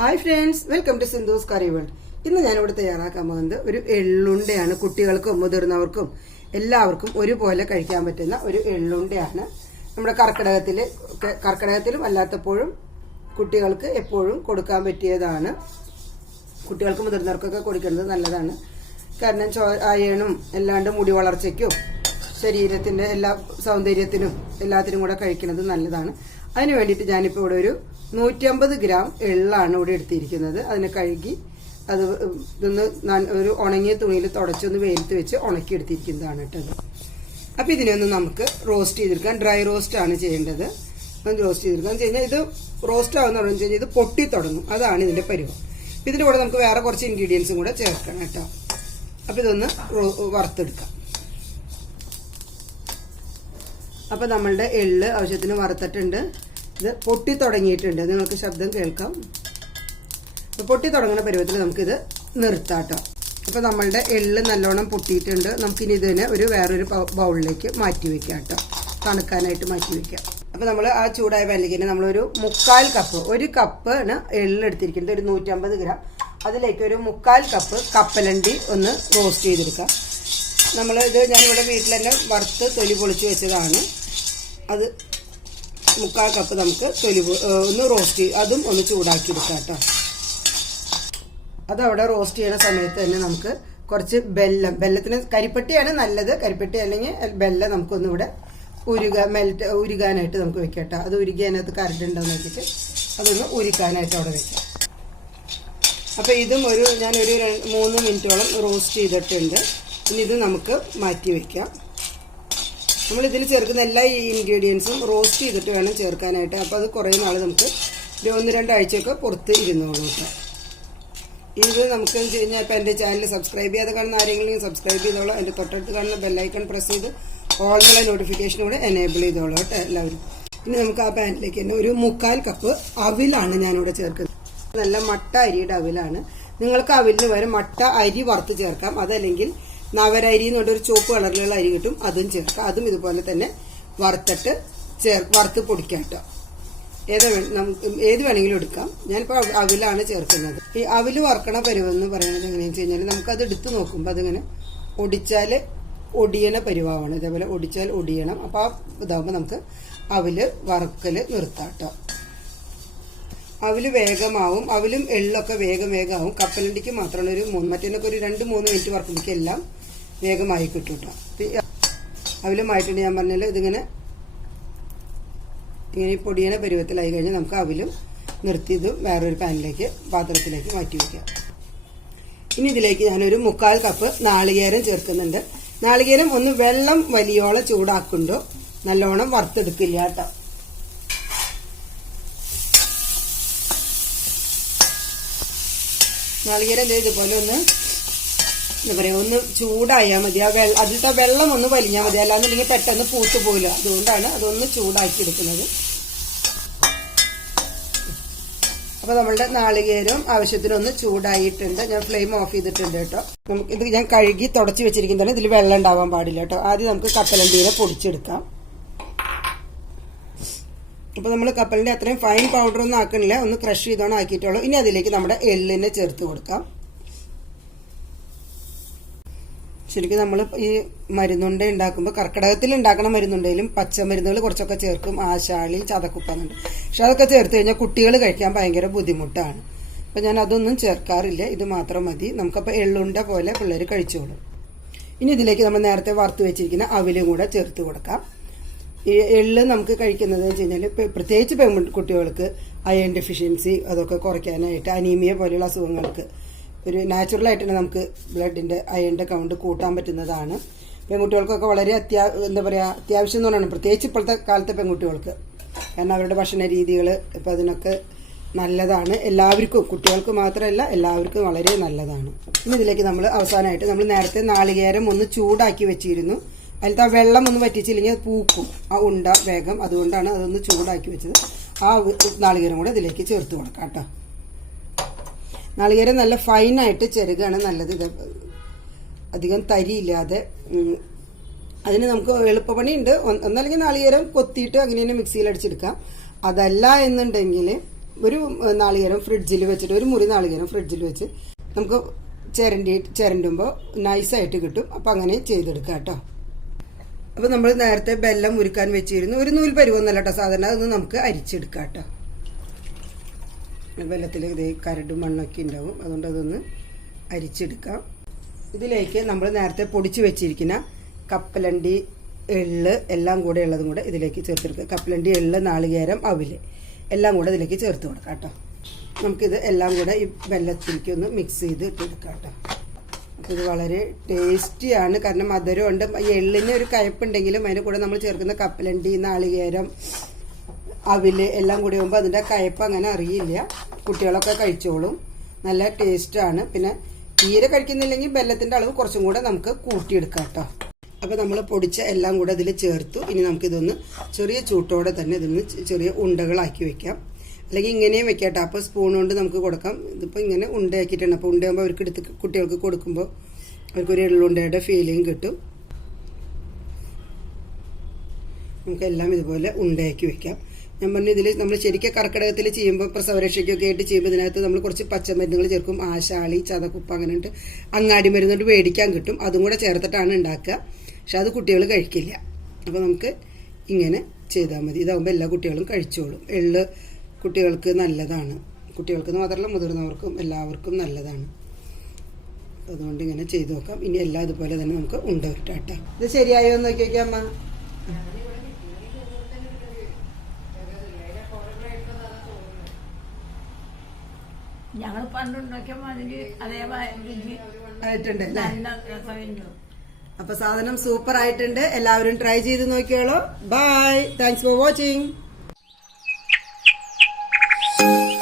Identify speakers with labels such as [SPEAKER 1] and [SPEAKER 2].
[SPEAKER 1] Hi friends welcome to Sindhu's curry world ഇന്ന് ഞാനിവിടെ തയ്യാറാക്കാൻ പോകുന്നത് ഒരു എള്ളുണ്ടയാണ് കുട്ടികൾക്കും മുതിർന്നവർക്കും എല്ലാവർക്കും ഒരുപോലെ കഴിക്കാൻ പറ്റുന്ന ഒരു എള്ളുണ്ടയാണ്. നമ്മുടെ കർക്കിടകത്തിൽ കർക്കിടകത്തിലും അല്ലാത്തപ്പോഴും കുട്ടികൾക്ക് എപ്പോഴും കൊടുക്കാൻ പറ്റിയതാണ്. കുട്ടികൾക്ക് മുതിർന്നവർക്കൊക്കെ കൊടുക്കുന്നത് നല്ലതാണ്. കാരണം ചോ അയണും അല്ലാണ്ട് മുടി വളർച്ചയ്ക്കും ശരീരത്തിന്റെ എല്ലാ സൗന്ദര്യത്തിനും എല്ലാത്തിനും കൂടെ കഴിക്കുന്നത് നല്ലതാണ്. അതിന് വേണ്ടിയിട്ട് ഞാനിപ്പോൾ ഇവിടെ ഒരു നൂറ്റമ്പത് ഗ്രാം എള്ളാണ് ഇവിടെ എടുത്തിരിക്കുന്നത്. അതിനെ കഴുകി അത് ഇതൊന്ന് ഒരു ഉണങ്ങിയ തുണിയിൽ തുടച്ചൊന്ന് വെയിലത്ത് വെച്ച് ഉണക്കി എടുത്തിരിക്കുന്നതാണ് കേട്ടത് അപ്പം ഇതിനൊന്ന് നമുക്ക് റോസ്റ്റ് ചെയ്തെടുക്കാം. ഡ്രൈ റോസ്റ്റ് ആണ് ചെയ്യേണ്ടത്. ഒന്ന് റോസ്റ്റ് ചെയ്തെടുക്കാന്ന് വെച്ച് കഴിഞ്ഞാൽ ഇത് റോസ്റ്റ് ആവുന്ന പറഞ്ഞു കഴിഞ്ഞാൽ ഇത് പൊട്ടി തുടങ്ങും. അതാണ് ഇതിന്റെ പരിവം. ഇതിന്റെ കൂടെ നമുക്ക് വേറെ കുറച്ച് ഇൻഗ്രീഡിയൻസും കൂടെ ചേർക്കണം കേട്ടോ. അപ്പം ഇതൊന്ന് വറുത്തെടുക്കാം. അപ്പം നമ്മളുടെ എള്ള് ആവശ്യത്തിന് വറുത്തിട്ടുണ്ട്. ഇത് പൊട്ടി തുടങ്ങിയിട്ടുണ്ട്. നിങ്ങൾക്ക് ശബ്ദം കേൾക്കാം. പൊട്ടി തുടങ്ങുന്ന പരുവത്തിൽ നമുക്കിത് നിർത്താം കേട്ടോ അപ്പോൾ നമ്മളുടെ എള്ള് നല്ലോണം പൊട്ടിയിട്ടുണ്ട്. നമുക്കിനി ഇതിനെ ഒരു വേറൊരു ബൗളിലേക്ക് മാറ്റി വെക്കാം കേട്ടോ തണുക്കാനായിട്ട് മാറ്റി വെക്കാം. അപ്പോൾ നമ്മൾ ആ ചൂടായ പാനിലേക്ക് നമ്മളൊരു മുക്കാൽ കപ്പ് ഒരു കപ്പാണ് എള്ള് എടുത്തിരിക്കുന്നത് ഒരു നൂറ്റമ്പത് ഗ്രാം. അതിലേക്ക് ഒരു മുക്കാൽ കപ്പ് കപ്പലണ്ടി ഒന്ന് റോസ്റ്റ് ചെയ്തെടുക്കാം. നമ്മൾ ഇത് ഞാനിവിടെ വീട്ടിൽ തന്നെ വറുത്ത് തൊലി പൊളിച്ച് വെച്ചതാണ്. അത് മുക്കാൽ കപ്പ് നമുക്ക് തൊലി ഒന്ന് റോസ്റ്റ് അതും ഒന്ന് ചൂടാക്കി എടുക്കാം കേട്ടോ. അതവിടെ റോസ്റ്റ് ചെയ്യുന്ന സമയത്ത് തന്നെ നമുക്ക് കുറച്ച് ബെല്ലം ബെല്ലത്തിന് കരിപ്പെട്ടിയാണ് നല്ലത്. കരിപ്പെട്ടി അല്ലെങ്കിൽ ബെല്ലം നമുക്കൊന്നിവിടെ ഉരുക മെൽറ്റ് ഉരുകാനായിട്ട് നമുക്ക് വെക്കാം കേട്ടോ. അത് ഉരുകി അതിനകത്ത് കരണ്ട് ഉണ്ടോ നോക്കിയിട്ട് അതൊന്ന് ഉരുക്കാനായിട്ട് അവിടെ വെക്കാം. അപ്പോൾ ഇതും ഒരു ഞാനൊരു മൂന്ന് മിനിറ്റോളം റോസ്റ്റ് ചെയ്തിട്ടുണ്ട്. ഇനി ഇത് നമുക്ക് മാറ്റി വെക്കാം. നമ്മൾ ഇതിൽ ചേർക്കുന്ന എല്ലാ ഈ ഇൻഗ്രീഡിയൻസും റോസ്റ്റ് ചെയ്തിട്ട് വേണം ചേർക്കാനായിട്ട്. അപ്പോൾ അത് കുറേ നാൾ നമുക്ക് ഒരു ഒന്ന് രണ്ടാഴ്ചയൊക്കെ പുറത്ത് ഇരുന്നോളൂ കേട്ടോ. ഇത് നമുക്ക് വെച്ച് കഴിഞ്ഞാൽ ഇപ്പോൾ എന്റെ ചാനൽ സബ്സ്ക്രൈബ് ചെയ്യാതെ കാണുന്ന ആരെങ്കിലും സബ്സ്ക്രൈബ് ചെയ്തോളൂ. എന്റെ തൊട്ടടുത്ത് കാണുന്ന ബെല്ലൈക്കൺ പ്രസ് ചെയ്ത് എന്നുള്ള നോട്ടിഫിക്കേഷൻ കൂടെ എനേബിൾ ചെയ്തോളൂ കേട്ടോ എല്ലാവരും. ഇനി നമുക്ക് ആ പാനിലേക്ക് തന്നെ ഒരു മുക്കാൽ കപ്പ് അവിലാണ് ഞാനിവിടെ ചേർക്കുന്നത്. നല്ല മട്ട അരിയുടെ അവിലാണ്. നിങ്ങൾക്ക് അവിലിന് വരെ മട്ട അരി വറുത്ത് ചേർക്കാം. അതല്ലെങ്കിൽ നവരരി എന്ന് പറഞ്ഞൊരു ചുവപ്പ് കളറിലുള്ള അരി കിട്ടും. അതും ചേർക്കുക. അതും ഇതുപോലെ തന്നെ വറുത്തിട്ട് ചേർ വറുത്ത് പൊടിക്കാം കേട്ടോ. ഏതാ നമുക്ക് ഏത് വേണമെങ്കിലും എടുക്കാം. ഞാനിപ്പോൾ അവ- അവിലാണ് ചേർക്കുന്നത്. ഈ അവിൽ വറുക്കണ പരുവെന്ന് പറയുന്നത് എങ്ങനെയാണെന്ന് വെച്ച് കഴിഞ്ഞാൽ നമുക്കത് എടുത്ത് നോക്കുമ്പോൾ അതിങ്ങനെ ഒടിച്ചാൽ ഒടിയണ പരുവാണ്. ഇതേപോലെ ഒടിച്ചാൽ ഒടിയണം. അപ്പോൾ ഇതാകുമ്പോൾ നമുക്ക് അവിൽ വറുക്കൽ നിർത്താം കേട്ടോ. അവിൽ വേഗമാവും അവിലും എള്ളൊക്കെ വേഗം വേഗമാവും. കപ്പലണ്ടിക്ക് മാത്രമാണ് ഒരു മൂന്ന് മറ്റേനൊക്കെ ഒരു രണ്ട് മൂന്ന് മിനിറ്റ് വറക്കുമ്പോഴേക്കും എല്ലാം വേഗമായി കിട്ടും കേട്ടോ ഞാൻ പറഞ്ഞാൽ ഇതിങ്ങനെ ഇങ്ങനെ പൊടിയണ പരുവത്തിലായി കഴിഞ്ഞാൽ നമുക്ക് അവിലും നിർത്തിയത് വേറൊരു പാനിലേക്ക് പാത്രത്തിലേക്ക് മാറ്റി വയ്ക്കാം ഇനി ഇതിലേക്ക് ഞാനൊരു മുക്കാൽ കപ്പ് നാളികേരം ചേർക്കുന്നുണ്ട്. നാളികേരം ഒന്ന് വെള്ളം വലിയോളം ചൂടാക്കുണ്ടോ നല്ലോണം വറുത്തെടുക്കില്ല കേട്ടോ നാളികേരം ഇതുപോലെ ഒന്ന് എന്താ പറയുക ഒന്ന് ചൂടായാൽ മതി. ആ വെള്ളം അതിലത്തെ വെള്ളം ഒന്ന് വലിഞ്ഞാൽ മതി. അല്ലാന്നുണ്ടെങ്കിൽ പെട്ടെന്ന് പൂത്തു പോകില്ല അതുകൊണ്ടാണ് അതൊന്ന് ചൂടാക്കി എടുക്കുന്നത് അപ്പോൾ നമ്മളുടെ നാളികേരം ആവശ്യത്തിനൊന്ന് ചൂടായിട്ടുണ്ട്. ഞാൻ ഫ്ലെയിം ഓഫ് ചെയ്തിട്ടുണ്ട് കേട്ടോ. നമുക്ക് ഇത് ഞാൻ കഴുകി തുടച്ച് വെച്ചിരിക്കുന്നതാണ്. ഇതിൽ വെള്ളം ഉണ്ടാവാൻ പാടില്ല കേട്ടോ. ആദ്യം നമുക്ക് കപ്പലണ്ടീനെ പൊടിച്ചെടുക്കാം. അപ്പോൾ നമ്മൾ കപ്പലിന്റെ അത്രയും ഫൈൻ പൗഡർ ഒന്നും ആക്കണില്ല. ഒന്ന് ക്രഷ് ചെയ്തോണം ആക്കിയിട്ടുള്ളൂ ഇനി അതിലേക്ക് നമ്മുടെ എള്ളിനെ ചേർത്ത് കൊടുക്കാം. ശരിക്കും നമ്മൾ ഈ മരുന്നുണ്ട ഉണ്ടാക്കുമ്പോൾ കർക്കിടകത്തിൽ ഉണ്ടാക്കണ മരുന്നുണ്ടെങ്കിലും പച്ചമരുന്നുകൾ കുറച്ചൊക്കെ ചേർക്കും. ആശാളി ചതക്കുപ്പന്നുണ്ട്. പക്ഷെ അതൊക്കെ ചേർത്ത് കഴിഞ്ഞാൽ കുട്ടികൾ കഴിക്കാൻ ഭയങ്കര ബുദ്ധിമുട്ടാണ്. അപ്പം ഞാൻ അതൊന്നും ചേർക്കാറില്ല. ഇത് മാത്രം മതി. നമുക്കപ്പോൾ എള്ളുണ്ട പോലെ പിള്ളേർ കഴിച്ചോളും. ഇനി ഇതിലേക്ക് നമ്മൾ നേരത്തെ വറുത്ത് വെച്ചിരിക്കുന്ന അവിലും കൂടെ ചേർത്ത് കൊടുക്കാം. ഈ എള്ള് നമുക്ക് കഴിക്കുന്നത് വെച്ച് കഴിഞ്ഞാൽ പ്രത്യേകിച്ച് പെൺകുട്ടികൾക്ക് അയൺ ഡെഫിഷ്യൻസി അതൊക്കെ കുറയ്ക്കാനായിട്ട് അനീമിയ പോലെയുള്ള അസുഖങ്ങൾക്ക് ഒരു നാച്ചുറലായിട്ട് തന്നെ നമുക്ക് ബ്ലഡിന്റെ അയണിന്റെ കൗണ്ട് കൂട്ടാൻ പറ്റുന്നതാണ്. പെൺകുട്ടികൾക്കൊക്കെ വളരെ അത്യാ എന്താ പറയുക അത്യാവശ്യം എന്ന് പറയുന്നത് പ്രത്യേകിച്ച് ഇപ്പോഴത്തെ കാലത്തെ പെൺകുട്ടികൾക്ക്. കാരണം അവരുടെ ഭക്ഷണ രീതികൾ ഇപ്പം അതിനൊക്കെ നല്ലതാണ്. എല്ലാവർക്കും കുട്ടികൾക്ക് മാത്രമല്ല എല്ലാവർക്കും വളരെ നല്ലതാണ്. ഇനി ഇതിലേക്ക് നമ്മൾ അവസാനമായിട്ട് നമ്മൾ നേരത്തെ നാളികേരം ഒന്ന് ചൂടാക്കി വെച്ചിരുന്നു. അതിലത്തെ ആ വെള്ളം ഒന്ന് വറ്റിച്ചില്ലെങ്കിൽ അത് പൂക്കും. ആ ഉണ്ട വേഗം അതുകൊണ്ടാണ് അതൊന്ന് ചൂടാക്കി വെച്ചത്. ആ നാളികേരം കൂടെ ഇതിലേക്ക് ചേർത്ത് കൊടുക്കാം കേട്ടോ. നാളികേരം നല്ല ഫൈനായിട്ട് ചെറുകാണ് നല്ലത്. ഇത് അധികം തരിയില്ലാതെ അതിന് നമുക്ക് എളുപ്പപ്പണിയുണ്ട് ഒന്ന്- ഒന്നല്ലെങ്കിൽ നാളികേരം കൊത്തിയിട്ട് അങ്ങനെ തന്നെ മിക്സിയിൽ അടിച്ചെടുക്കാം. അതല്ല എന്നുണ്ടെങ്കിൽ ഒരു നാളികേരം ഫ്രിഡ്ജിൽ വെച്ചിട്ട് ഒരു മുറി നാളികേരം ഫ്രിഡ്ജിൽ വെച്ച് നമുക്ക് ചിരണ്ടി ചിരണ്ടുമ്പോൾ നൈസായിട്ട് കിട്ടും. അപ്പം അങ്ങനെ ചെയ്തെടുക്കാം കേട്ടോ. അപ്പോൾ നമ്മൾ നേരത്തെ ബെല്ലം ഉരുക്കാൻ വെച്ചിരുന്നു. ഒരു നൂൽ പരുവൊന്നല്ല കേട്ടോ സാധാരണ. അതൊന്ന് നമുക്ക് അരിച്ചെടുക്കാം കേട്ടോ വെള്ളത്തിൽ ഇത് കരടും മണ്ണൊക്കെ ഉണ്ടാവും. അതുകൊണ്ട് അതൊന്ന് അരിച്ചെടുക്കാം. ഇതിലേക്ക് നമ്മൾ നേരത്തെ പൊടിച്ച് വെച്ചിരിക്കുന്ന കപ്പലണ്ടി എള്ള് എല്ലാം കൂടെ ഉള്ളതും കൂടെ ഇതിലേക്ക് ചേർത്തെടുക്കുക. കപ്പലണ്ടി എള്ള് നാളികേരം അവിൽ എല്ലാം കൂടെ ഇതിലേക്ക് ചേർത്ത് കൊടുക്കാം കേട്ടോ നമുക്കിത് എല്ലാം കൂടെ ഈ വെള്ളത്തിലേക്ക് ഒന്ന് മിക്സ് ചെയ്ത് ഇട്ടെടുക്കാം കേട്ടോ ഇത് വളരെ ടേസ്റ്റിയാണ്. കാരണം മധുരമുണ്ട്. ഈ എള്ളിന് ഒരു കയപ്പുണ്ടെങ്കിലും അതിന്റെ കൂടെ നമ്മൾ ചേർക്കുന്ന കപ്പലണ്ടി നാളികേരം അവിൽ എല്ലാം കൂടി ആകുമ്പോൾ അതിന്റെ കയപ്പ് അങ്ങനെ അറിയില്ല. കുട്ടികളൊക്കെ കഴിച്ചോളും. നല്ല ടേസ്റ്റാണ്. പിന്നെ തീരെ കഴിക്കുന്നില്ലെങ്കിൽ ബെല്ലത്തിന്റെ അളവ് കുറച്ചും കൂടെ നമുക്ക് കൂട്ടിയെടുക്കാം കേട്ടോ. അപ്പോൾ നമ്മൾ പൊടിച്ച എല്ലാം കൂടെ അതിൽ ചേർത്തു. ഇനി നമുക്കിതൊന്ന് ചെറിയ ചൂട്ടോടെ തന്നെ ഇതൊന്ന് ചെറിയ ഉണ്ടകളാക്കി വെക്കാം. അല്ലെങ്കിൽ ഇങ്ങനെയും വെക്കാം കേട്ടോ അപ്പോൾ സ്പൂൺ കൊണ്ട് നമുക്ക് കൊടുക്കാം. ഇതിപ്പോൾ ഇങ്ങനെ ഉണ്ടയാക്കിയിട്ടാണ് അപ്പോൾ ഉണ്ടയാകുമ്പോൾ അവർക്ക് എടുത്ത് കുട്ടികൾക്ക് കൊടുക്കുമ്പോൾ അവർക്കൊരു എള്ളുണ്ടയുടെ ഫീലിംഗ് കിട്ടും. നമുക്കെല്ലാം ഇതുപോലെ ഉണ്ടയാക്കി വെക്കാം. ഞാൻ പറഞ്ഞു ഇതിൽ നമ്മൾ ശരിക്കും കർക്കിടകത്തിൽ ചെയ്യുമ്പോൾ പ്രസവരക്ഷയ്ക്കൊക്കെ ആയിട്ട് ചെയ്യുമ്പോൾ ഇതിനകത്ത് നമ്മൾ കുറച്ച് പച്ചമരുന്നുകൾ ചേർക്കും. ആശാളി ചതക്കുപ്പ് അങ്ങനെ ഉണ്ട് അങ്ങാടി മരുന്നുകൊണ്ട് മേടിക്കാൻ കിട്ടും. അതും കൂടെ ചേർത്തിട്ടാണ് ഉണ്ടാക്കുക. പക്ഷെ അത് കുട്ടികൾ കഴിക്കില്ല. അപ്പോൾ നമുക്ക് ഇങ്ങനെ ചെയ്താൽ മതി. ഇതാകുമ്പോൾ എല്ലാ കുട്ടികളും കഴിച്ചോളും. എള്ള് കുട്ടികൾക്ക് നല്ലതാണ്. കുട്ടികൾക്ക് മാത്രമല്ല മുതിർന്നവർക്കും എല്ലാവർക്കും നല്ലതാണ്. അതുകൊണ്ട് ഇങ്ങനെ ചെയ്തു നോക്കാം. ഇനി എല്ലാം ഇതുപോലെ തന്നെ നമുക്ക് ഉണ്ടാവട്ടെ ഇത് ശരിയായോ എന്ന് നോക്കിയേക്കാം അമ്മ.
[SPEAKER 2] ഞങ്ങൾ അതേ
[SPEAKER 1] ആയിട്ടുണ്ട് അപ്പൊ സാധനം സൂപ്പർ ആയിട്ടുണ്ട് എല്ലാവരും ട്രൈ ചെയ്ത് നോക്കിയോളൂ bye thanks for watching Thank you.